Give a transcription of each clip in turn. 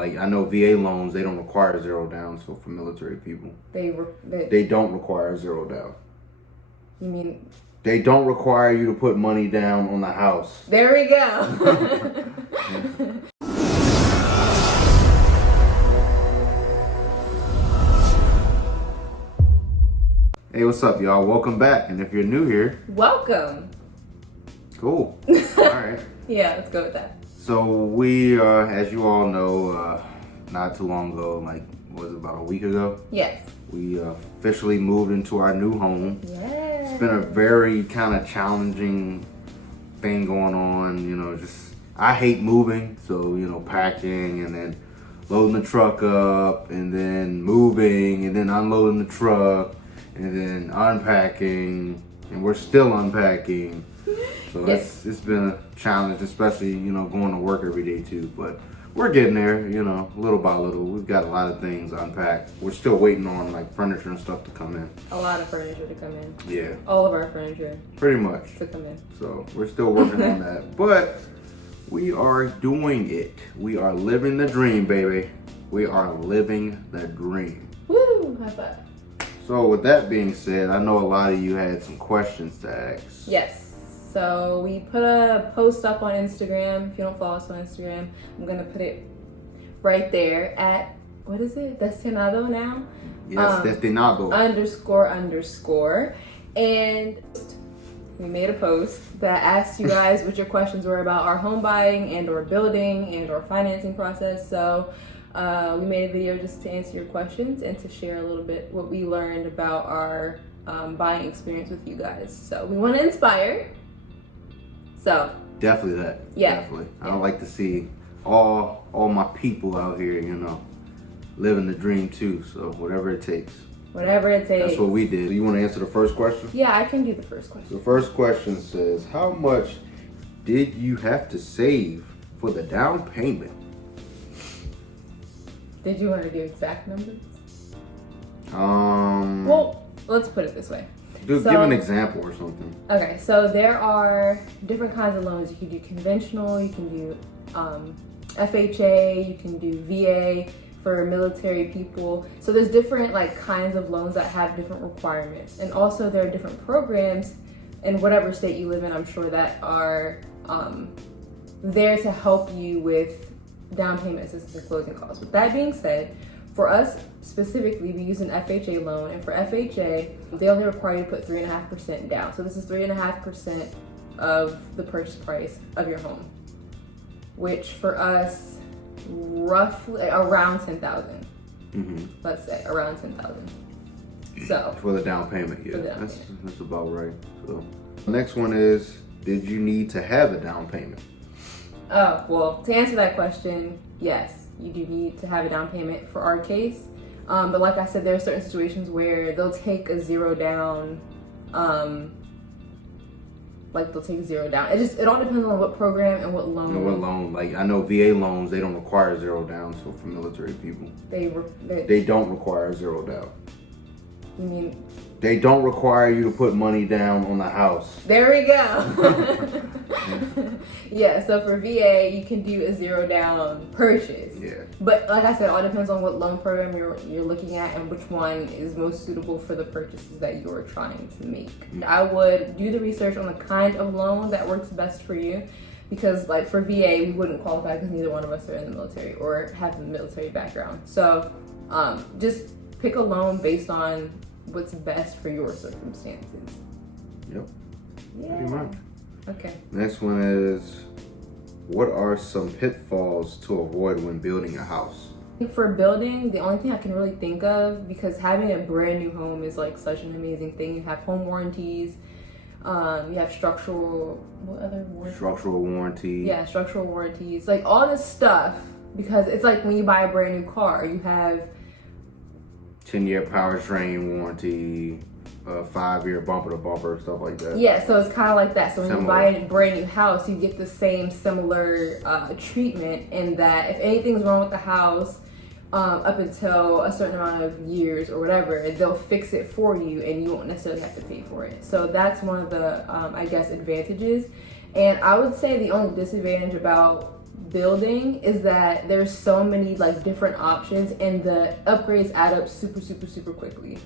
Like, I know VA loans, they don't require zero down. So for military people, they don't require zero down. You mean? They don't require you to put money down on the house. There we go. Hey, what's up, y'all? Welcome back. And if you're new here, welcome. Cool. All right. Yeah, let's go with that. So we, as you all know, not too long ago, like, was it about a week ago? Yes. We officially moved into our new home. Yes. It's been a very kind of challenging thing going on. You know, I hate moving, so packing and then loading the truck up and then moving and then unloading the truck and then unpacking, and we're still unpacking. So yes. It's been a challenge, especially, going to work every day too. But we're getting there, little by little. We've got a lot of things unpacked. We're still waiting on like furniture and stuff to come in. A lot of furniture to come in. Yeah. All of our furniture. Pretty much. To come in. So we're still working on that. But we are doing it. We are living the dream, baby. We are living the dream. Woo! High five. So with that being said, I know a lot of you had some questions to ask. Yes. So we put a post up on Instagram. If you don't follow us on Instagram, I'm going to put it right there at, what is it? Destinado now? Yes, Destinado. __. And we made a post that asked you guys what your questions were about our home buying and or building and or financing process. So we made a video just to answer your questions and to share a little bit what we learned about our buying experience with you guys. So we want to inspire. So definitely that. Yeah. Definitely. I would like to see all my people out here, living the dream too. So whatever it takes. Whatever it takes. That's what we did. You want to answer the first question? Yeah, I can do the first question. The first question says, how much did you have to save for the down payment? Did you want to give exact numbers? Well, let's put it this way. Give an example or something. Okay, so there are different kinds of loans. You can do conventional, you can do FHA, you can do VA for military people. So there's different kinds of loans that have different requirements. And also there are different programs in whatever state you live in, I'm sure, that are there to help you with down payment assistance and closing costs. With that being said, for us specifically, we use an FHA loan, and for FHA, they only require you to put 3.5% down. So this is 3.5% of the purchase price of your home, which for us, roughly around $10,000. Mm-hmm. Let's say around $10,000. So for the down payment, yeah, that's about right. So the next one is, did you need to have a down payment? Oh, well, to answer that question, yes. You do need to have a down payment for our case. But like I said, there are certain situations where they'll take a zero down. They'll take zero down. It all depends on what program and what loan. And what loan? Like, I know VA loans, they don't require zero down. So for military people, they don't require zero down. You mean? They don't require you to put money down on the house. There we go. Yeah, so for VA, you can do a zero down purchase. Yeah. But like I said, it all depends on what loan program you're looking at and which one is most suitable for the purchases that you're trying to make. Mm-hmm. I would do the research on the kind of loan that works best for you, because for VA, we wouldn't qualify because neither one of us are in the military or have a military background. So just pick a loan based on what's best for your circumstances. Yep. Yeah. Pretty much. Okay. Next one is, what are some pitfalls to avoid when building a house? For building, the only thing I can really think of, because having a brand new home is such an amazing thing. You have home warranties, you have structural warranty. Yeah, structural warranties. All this stuff, because it's when you buy a brand new car, you have 10-year powertrain warranty, 5-year bumper to bumper, stuff like that. Yeah, so it's kind of like that. So when you buy a brand new house, you get the same similar treatment in that if anything's wrong with the house up until a certain amount of years or whatever, they'll fix it for you and you won't necessarily have to pay for it. So that's one of the, advantages. And I would say the only disadvantage about building is that there's so many like different options, and the upgrades add up super, super, super quickly.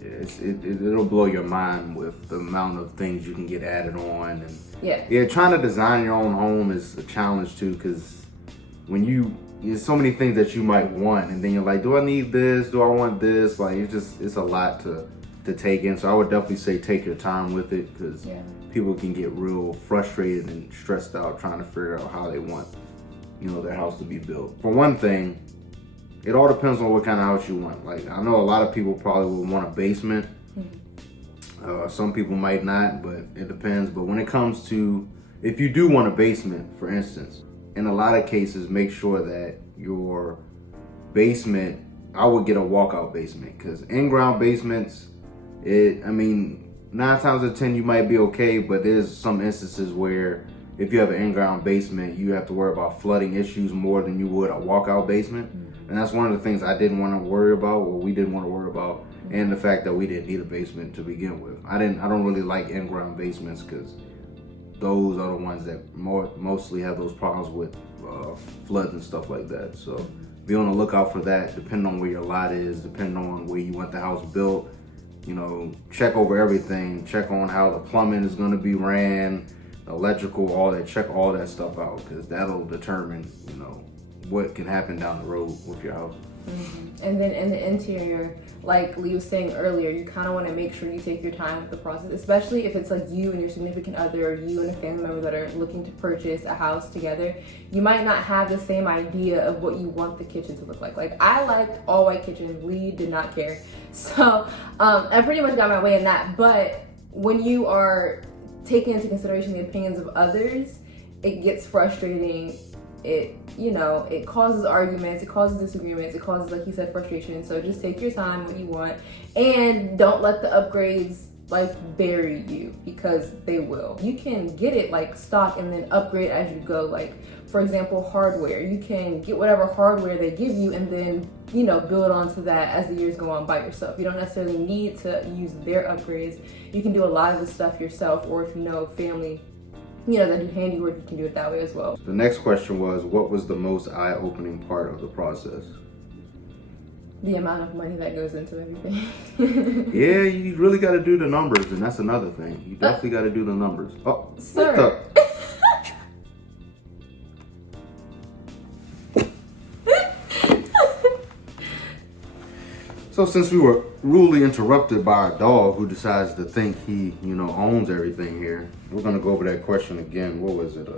Yeah, it'll blow your mind with the amount of things you can get added on. And yeah, trying to design your own home is a challenge too, because when there's so many things that you might want, and then you're like, do I need this? Do I want this? Like, it's a lot to take in. So I would definitely say take your time with it, because people can get real frustrated and stressed out trying to figure out how they want, their house to be built. For one thing, it all depends on what kind of house you want. Like, I know a lot of people probably would want a basement. Some people might not, but it depends. But when it comes to, if you do want a basement, for instance, in a lot of cases, make sure that your basement, I would get a walkout basement, because in-ground basements, 9 times out of 10 you might be okay, but there's some instances where if you have an in-ground basement, you have to worry about flooding issues more than you would a walkout basement. And that's one of the things I didn't want to worry about, or we didn't want to worry about, and the fact that we didn't need a basement to begin with. I don't really like in-ground basements, because those are the ones that mostly have those problems with floods and stuff like that. So be on the lookout for that, depending on where your lot is, depending on where you want the house built. Check over everything. Check on how the plumbing is going to be ran, electrical, all that. Check all that stuff out, because that'll determine, what can happen down the road with your house. And then in the interior, like Lee was saying earlier, you kind of want to make sure you take your time with the process, especially if it's like you and your significant other, or you and a family member that are looking to purchase a house together. You might not have the same idea of what you want the kitchen to look like. Like, I liked all white kitchen. Lee did not care. So I pretty much got my way in that. But when you are taking into consideration the opinions of others, it gets frustrating. It causes arguments, it causes disagreements, it causes, like you said, frustration. So just take your time, what you want, and don't let the upgrades like bury you, because they will. You can get it like stock and then upgrade as you go. Like, for example, hardware. You can get whatever hardware they give you and then, build onto that as the years go on by yourself. You don't necessarily need to use their upgrades. You can do a lot of the stuff yourself, or if you know family that do handiwork, you can do it that way as well. The next question was, what was the most eye-opening part of the process? The amount of money that goes into everything. Yeah, you really got to do the numbers, and that's another thing. You definitely got to do the numbers. Oh, sir. So since we were rudely interrupted by a dog who decides to think he, owns everything here, we're gonna go over that question again. What was it?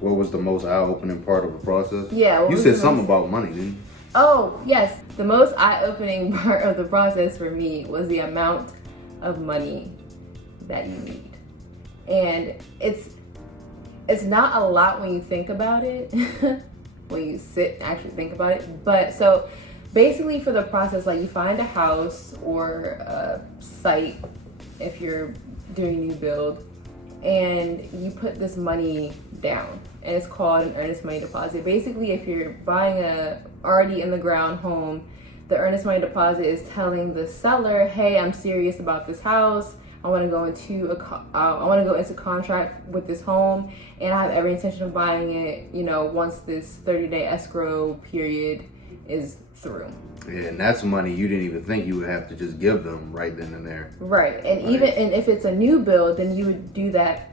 What was the most eye-opening part of the process? Yeah. You said something about money, didn't you? Oh, yes. The most eye-opening part of the process for me was the amount of money that you need. And it's not a lot when you think about it, when you sit and actually think about it. But so basically for the process, like, you find a house or a site if you're doing a new build, and you put this money down, and it's called an earnest money deposit. Basically, if you're buying a already in the ground home, the earnest money deposit is telling the seller, hey, I'm serious about this house. I want to go into contract with this home, and I have every intention of buying it, once this 30-day escrow period is through. Yeah, and that's money you didn't even think you would have to just give them right then and there. Right, and if it's a new build, then you would do that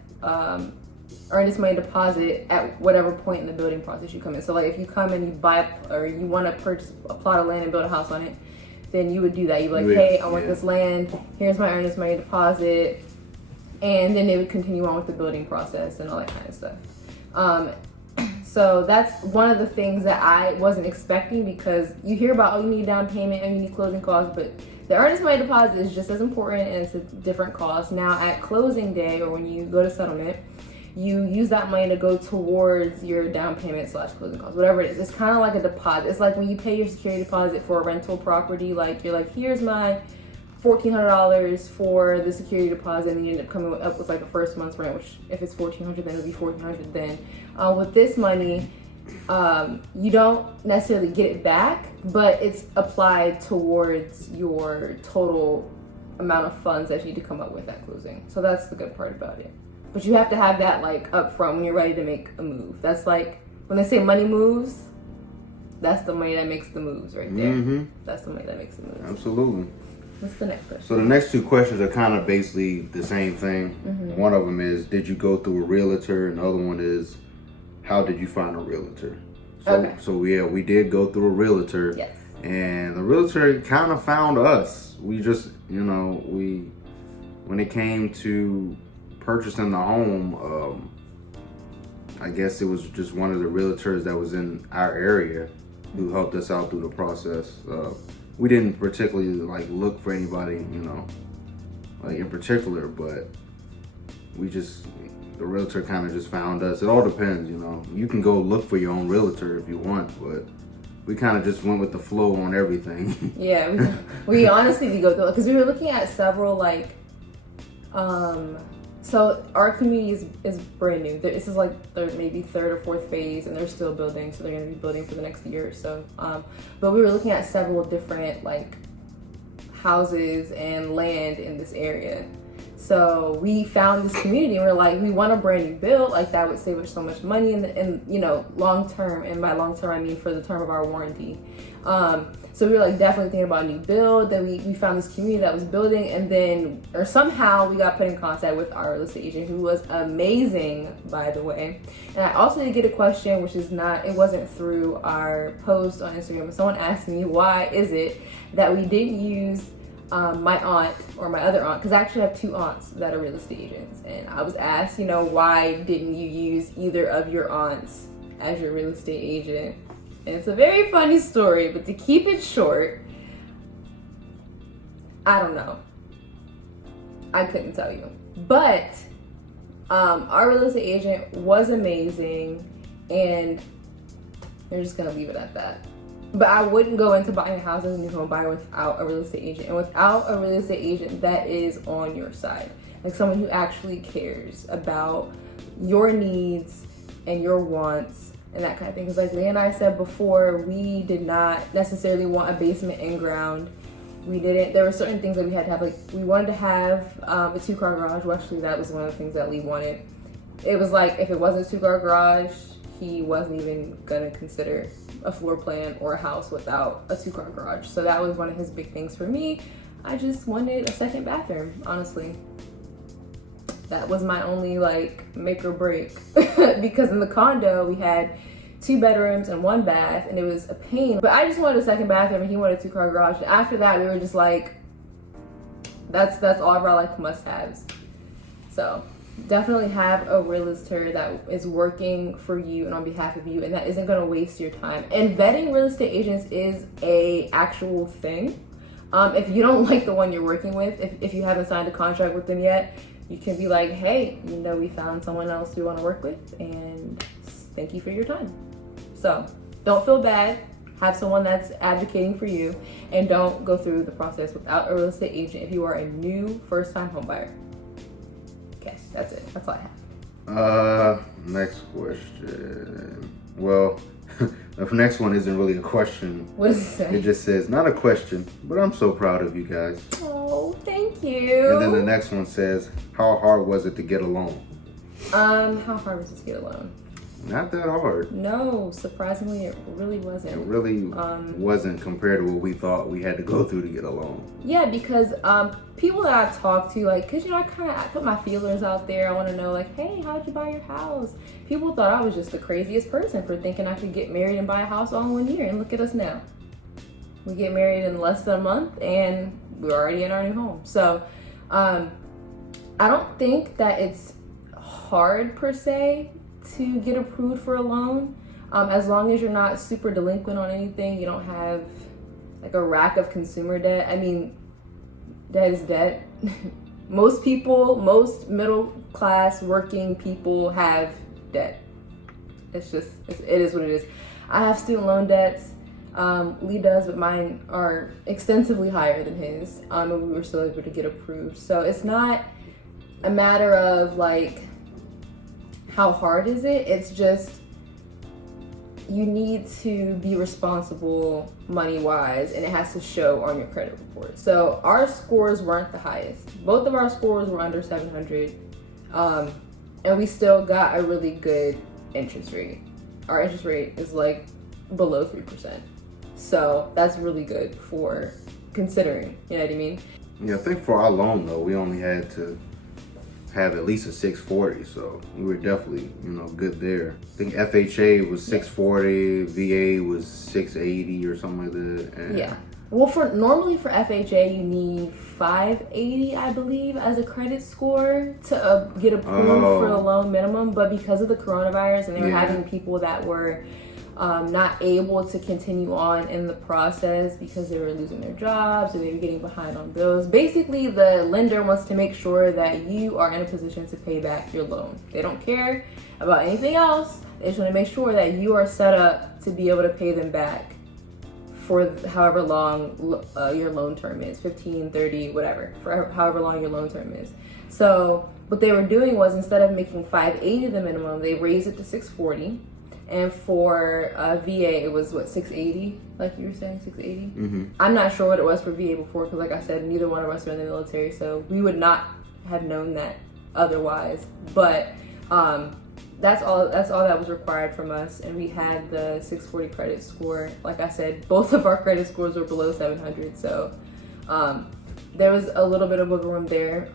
earnest money deposit at whatever point in the building process you come in. So, like, if you come and you buy or you want to purchase a plot of land and build a house on it, then you would do that. You'd be like, hey, I want this land. Here's my earnest money deposit, and then they would continue on with the building process and all that kind of stuff. So that's one of the things that I wasn't expecting, because you hear about, oh, you need down payment and you need closing costs, but the earnest money deposit is just as important, and it's a different cost. Now, at closing day, or when you go to settlement, you use that money to go towards your down payment / closing costs, whatever it is. It's kind of like a deposit. It's like when you pay your security deposit for a rental property, like, you're like, here's my $1,400 for the security deposit, and you end up coming up with like a first month's rent, which if it's $1,400, then it'll be $1,400 then. With this money, you don't necessarily get it back, but it's applied towards your total amount of funds that you need to come up with at closing. So that's the good part about it. But you have to have that like up front when you're ready to make a move. That's like when they say money moves, that's the money that makes the moves right there. Mm-hmm. That's the money that makes the moves. Absolutely. What's the next question? So the next two questions are kind of basically the same thing. Mm-hmm. One of them is, did you go through a realtor? And the other one is, how did you find a realtor? So, Okay. So yeah, we did go through a realtor. Yes. And the realtor kind of found us. We just, when it came to purchasing the home, I guess it was just one of the realtors that was in our area who helped us out through the process. We didn't particularly look for anybody, in particular, but the realtor kind of just found us. It all depends, You can go look for your own realtor if you want, but we kind of just went with the flow on everything. Yeah, we honestly did go through, because we were looking at several so our community is brand new. This is their maybe third or fourth phase, and they're still building, so they're going to be building for the next year or so. But we were looking at several different houses and land in this area. So we found this community, and we're like, we want a brand new build. That would save us so much money in long term. And by long term, I mean for the term of our warranty. So we were definitely thinking about a new build. Then we found this community that was building, and then somehow we got put in contact with our real estate agent, who was amazing, by the way. And I also did get a question, it wasn't through our post on Instagram, but someone asked me, why is it that we didn't use my aunt or my other aunt, because I actually have two aunts that are real estate agents, and I was asked, why didn't you use either of your aunts as your real estate agent? And it's a very funny story, but to keep it short, I don't know. I couldn't tell you. But our real estate agent was amazing, and they're just gonna leave it at that. But I wouldn't go into buying a house as a new home buyer without a real estate agent. And without a real estate agent that is on your side. Someone who actually cares about your needs and your wants and that kind of thing. Because Leah and I said before, we did not necessarily want a basement in ground. There were certain things that we had to have. We wanted to have a 2-car garage. Well, actually, that was one of the things that Lee wanted. It was if it wasn't a 2-car garage, he wasn't even gonna consider a floor plan or a house without a 2-car garage. So that was one of his big things for me. I just wanted a second bathroom, honestly. That was my only make or break. Because in the condo we had 2 bedrooms and 1 bath, and it was a pain. But I just wanted a second bathroom, and he wanted a 2-car garage. And after that, we were just that's all of our must-haves. So definitely have a realtor that is working for you and on behalf of you, and that isn't going to waste your time. And vetting real estate agents is a actual thing. If you don't like the one you're working with, if you haven't signed a contract with them yet, you can be like, hey, we found someone else we want to work with, and thank you for your time. So don't feel bad. Have someone that's advocating for you, and don't go through the process without a real estate agent if you are a new first-time home buyer. Okay, that's it. That's all I have. Next question. Well, the next one isn't really a question. What does it say? It just says, not a question, but I'm so proud of you guys. Oh, thank you. And then the next one says, how hard was it to get a loan? How hard was it to get a loan? Not that hard. No, surprisingly, it really wasn't. It really wasn't compared to what we thought we had to go through to get a loan. Yeah, because people that I've talked to, because I put my feelers out there. I want to know, hey, how'd you buy your house? People thought I was just the craziest person for thinking I could get married and buy a house all in 1 year. And look at us now. We get married in less than a month, and we're already in our new home. So I don't think that it's hard per se to get approved for a loan, as long as you're not super delinquent on anything. You don't have a rack of consumer debt. I mean, debt is debt. Most middle class working people have debt. It is what it is. I have student loan debts. Lee does, but mine are extensively higher than his. And we were still able to get approved. So it's not a matter of how hard is it? It's just you need to be responsible money-wise, and it has to show on your credit report. So our scores weren't the highest. Both of our scores were under 700, and we still got a really good interest rate. our interest rate is like below 3%. So that's really good for considering, you know what I mean? Yeah, I think for our loan though, we only had to have at least a 640, so we were definitely, good there. I think FHA was 640, VA was 680 or something like that. And yeah. Well, normally for FHA, you need 580, I believe, as a credit score to get approved for the loan minimum. But because of the coronavirus, and they were having people that were not able to continue on in the process because they were losing their jobs or they were getting behind on bills. Basically, the lender wants to make sure that you are in a position to pay back your loan. They don't care about anything else. They just want to make sure that you are set up to be able to pay them back for however long your loan term is, 15, 30, whatever, for however long your loan term is. So what they were doing was, instead of making 580 the minimum, they raised it to 640. And for VA, it was 680, like you were saying, 680? Mm-hmm. I'm not sure what it was for VA before, because like I said, neither one of us are in the military, so we would not have known that otherwise. But that's all that was required from us, and we had the 640 credit score. Like I said, both of our credit scores were below 700, so there was a little bit of wiggle room there.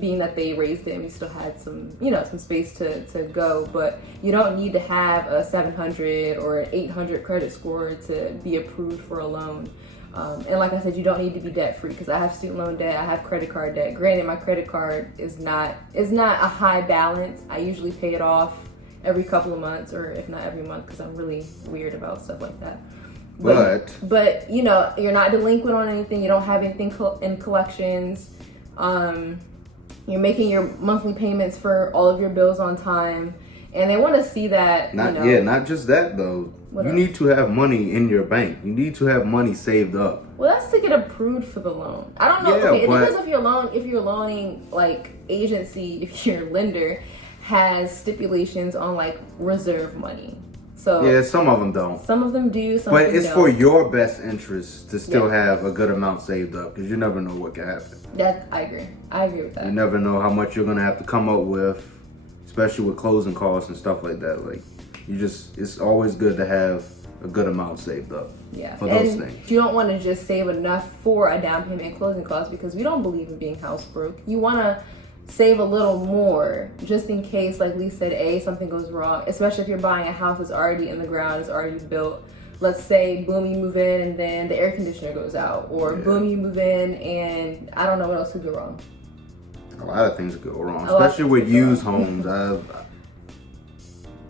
Being that they raised it and we still had some space to go, but you don't need to have a 700 or an 800 credit score to be approved for a loan. And like I said, you don't need to be debt free, because I have student loan debt, I have credit card debt. Granted, my credit card is not a high balance. I usually pay it off every couple of months, or if not every month, because I'm really weird about stuff like that. But you're not delinquent on anything. You don't have anything in collections. You're making your monthly payments for all of your bills on time, and they want to see that. Not just that though. You need to have money in your bank. You need to have money saved up. Well, that's to get approved for the loan. I don't know. It depends if your loaning agency, if your lender has stipulations on reserve money. So yeah, some of them don't. Some of them do. But it's for your best interest to still have a good amount saved up, because you never know what can happen. I agree with that. You never know how much you're gonna have to come up with, especially with closing costs and stuff like that. It's always good to have a good amount saved up. Yeah. For those things. You don't want to just save enough for a down payment and closing costs, because we don't believe in being house broke. You want to save a little more just in case, like Lee said, something goes wrong, especially if you're buying a house that's already in the ground, it's already built. Let's say, boom, you move in and then the air conditioner goes out, or boom, you move in and I don't know what else could go wrong. A lot of things could go wrong, especially with used homes.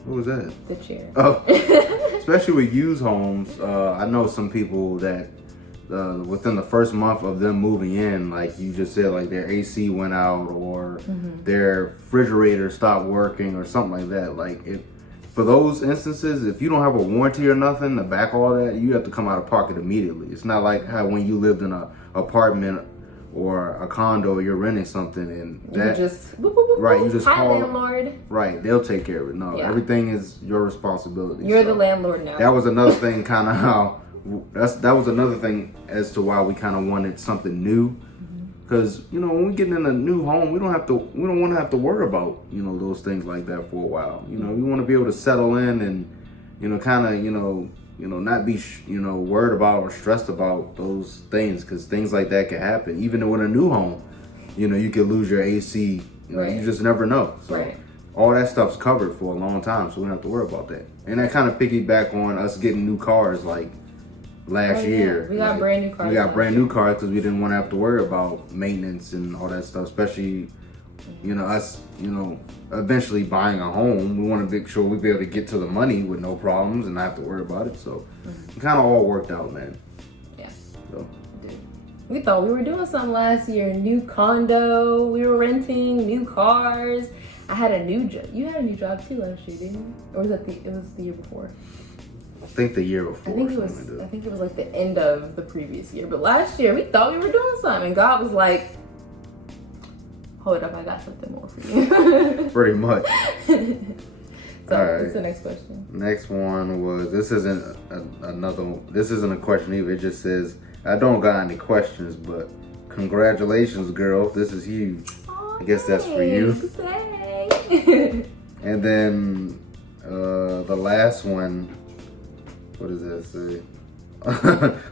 What was that? The chair. Oh, especially with used homes. I know some people that within the first month of them moving in, like you just said, their AC went out, or their refrigerator stopped working, or something like that. For those instances, if you don't have a warranty or nothing to back all that, you have to come out of pocket immediately. It's not like how when you lived in an apartment or a condo, you're renting something and that you just call landlord. Right, they'll take care of it. No, everything is your responsibility. You're the landlord now. That was another thing, kind of how that was another thing as to why we kind of wanted something new. Because when we get in a new home, we don't want to have to worry about those things like that for a while. We want to be able to settle in and kind of not be worried about or stressed about those things, because things like that can happen. Even with a new home, you could lose your AC. You just never know. So all that stuff's covered for a long time, so we don't have to worry about that. And that kind of piggyback on us getting new cars last year. We got brand new cars. We got brand new cars because we didn't want to have to worry about maintenance and all that stuff, especially us eventually buying a home. We want to make sure we be able to get to the money with no problems and not have to worry about it. So it kind of all worked out, man. Yeah. So we thought we were doing something last year. New condo, we were renting, new cars. I had a new job. You had a new job too last year, didn't you? Or was it the year before? I think the year before. I think it was the end of the previous year. But last year we thought we were doing something, and God was like, hold up, I got something more for you. Pretty much. So all right. what's the next question? Next one was, this isn't a question either. It just says, I don't got any questions, but congratulations, girl. This is huge. I guess that's for you. And then The last one, what does that say?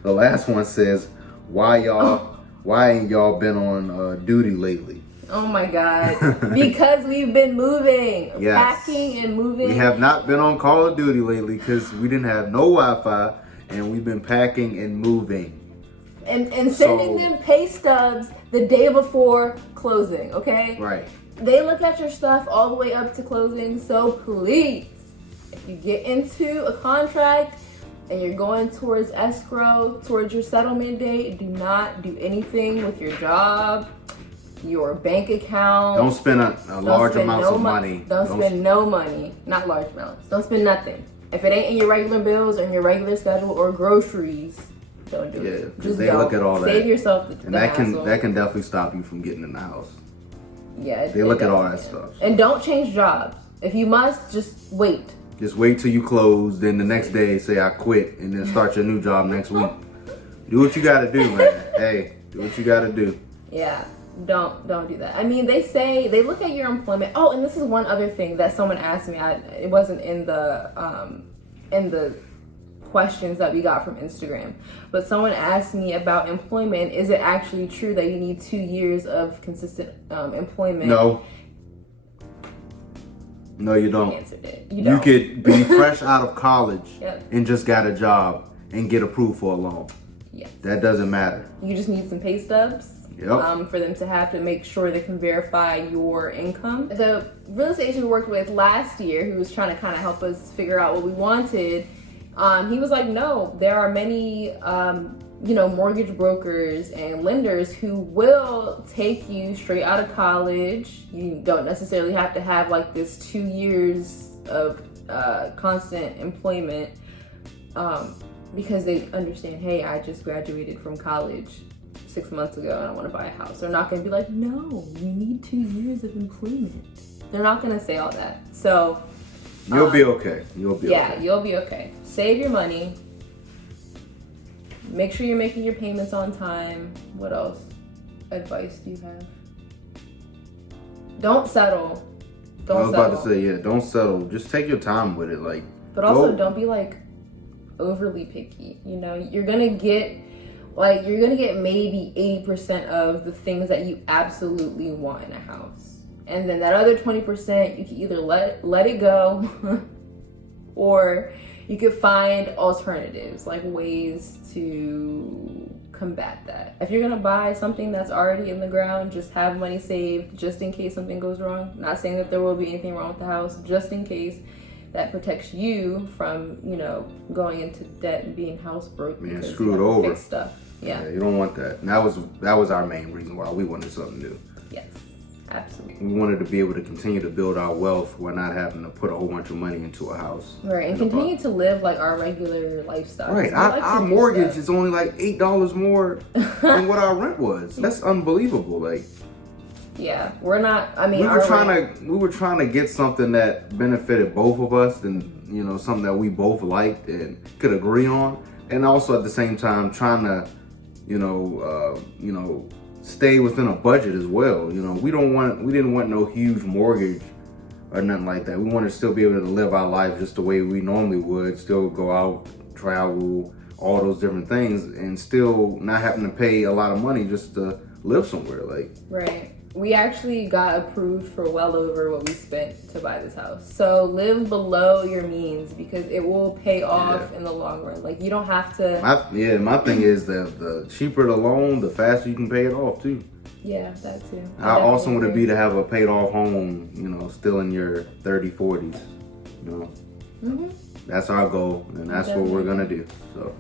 The last one says, why ain't y'all been on duty lately? Oh my God. Because we've been moving, Yes. packing and moving. We have not been on Call of Duty lately because we didn't have no Wi-Fi, and we've been packing and moving. And sending them pay stubs the day before closing, okay? Right. They look at your stuff all the way up to closing, so please, if you get into a contract and you're going towards escrow, towards your settlement date, do not do anything with your job, your bank account. Don't spend a large amounts of money. Don't spend no money, not large amounts. Don't spend nothing. If it ain't in your regular bills or in your regular schedule or groceries, don't do it. Just they look at all that. Save yourself the and that hassle. can definitely stop you from getting in the house. Yeah, they look at all that stuff. And don't change jobs. If you must, just wait. Just wait till you close. Then the next day, say I quit, and then start your new job next week. Do what you gotta do, man. Hey, do what you gotta do. Yeah, don't do that. I mean, they look at your employment. Oh, and this is one other thing that someone asked me. It wasn't in the questions that we got from Instagram, but someone asked me about employment. Is it actually true that you need 2 years of consistent employment? No, you don't. Answered it. You could be fresh out of college and just got a job and get approved for a loan. Yes. That doesn't matter. You just need some pay stubs. For them to have to make sure they can verify your income. The real estate agent we worked with last year, who was trying to kind of help us figure out what we wanted, he was like, no, there are many, mortgage brokers and lenders who will take you straight out of college. You don't necessarily have to have like this 2 years of constant employment because they understand, hey, I just graduated from college 6 months ago and I want to buy a house. They're not going to be like, no, you need 2 years of employment. They're not going to say all that. So you'll be okay. You'll be okay. Yeah, you'll be okay. Save your money. Make sure you're making your payments on time. What else advice do you have? Don't settle. I was about to say, don't settle. Just take your time with it. But also don't be overly picky. You're gonna get maybe 80% of the things that you absolutely want in a house. And then that other 20%, you can either let it go or you could find alternatives, like ways to combat that. If you're gonna buy something that's already in the ground, just have money saved just in case something goes wrong. Not saying that there will be anything wrong with the house, just in case. That protects you from, going into debt and being house broke. Being screwed over. Fix stuff. Yeah, you don't want that. And that was our main reason why we wanted something new. Yes, absolutely. We wanted to be able to continue to build our wealth while not having to put a whole bunch of money into a house. Right, and continue to live our regular lifestyle. Right, our mortgage is only $8 more than what our rent was. That's unbelievable. Yeah, we're not. I mean, we were trying to get something that benefited both of us, and something that we both liked and could agree on, and also at the same time trying to, stay within a budget as well. We didn't want no huge mortgage or nothing like that. We wanted to still be able to live our life just the way we normally would, still go out, travel, all those different things, and still not having to pay a lot of money just to live somewhere. Right. We actually got approved for well over what we spent to buy this house. So live below your means because it will pay off in the long run. You don't have to. My thing is that the cheaper the loan, the faster you can pay it off too. Yeah, that too. How awesome would it be to have a paid off home, still in your 30s, 40s, Mm-hmm. That's our goal, and that's what we're gonna do. So.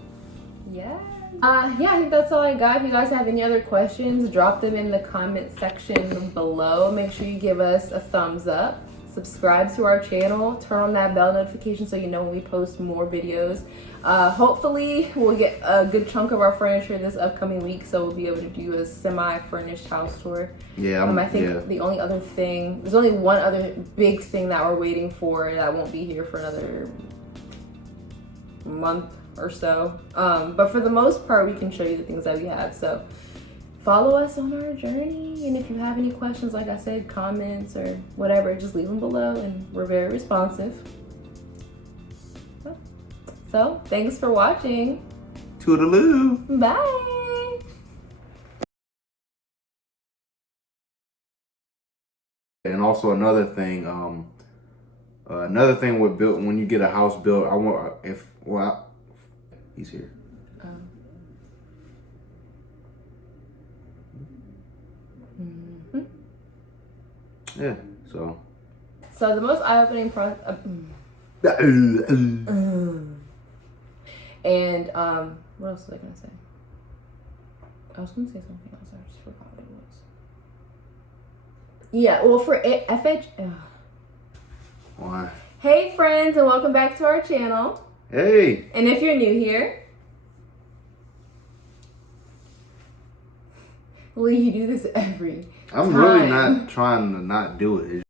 Yeah. I think that's all I got. If you guys have any other questions, drop them in the comment section below. Make sure you give us a thumbs up. Subscribe to our channel. Turn on that bell notification so you know when we post more videos. Hopefully, we'll get a good chunk of our furniture this upcoming week, so we'll be able to do a semi-furnished house tour. Yeah, I think the only other thing, there's only one other big thing that we're waiting for that won't be here for another month or so, but for the most part we can show you the things that we have. So follow us on our journey, and if you have any questions, like I said, comments or whatever, just leave them below, and we're very responsive. So, thanks for watching. Toodaloo. Bye. And also another thing with built when you get a house built, I want he's here. Yeah, so the most eye-opening process. And what else was I gonna say? I was gonna say something else. I just forgot what it was. Yeah, well, for FH. why? Hey, friends, and welcome back to our channel. Hey. And if you're new here, Lee, you do this every I'm time. really not trying to not do it.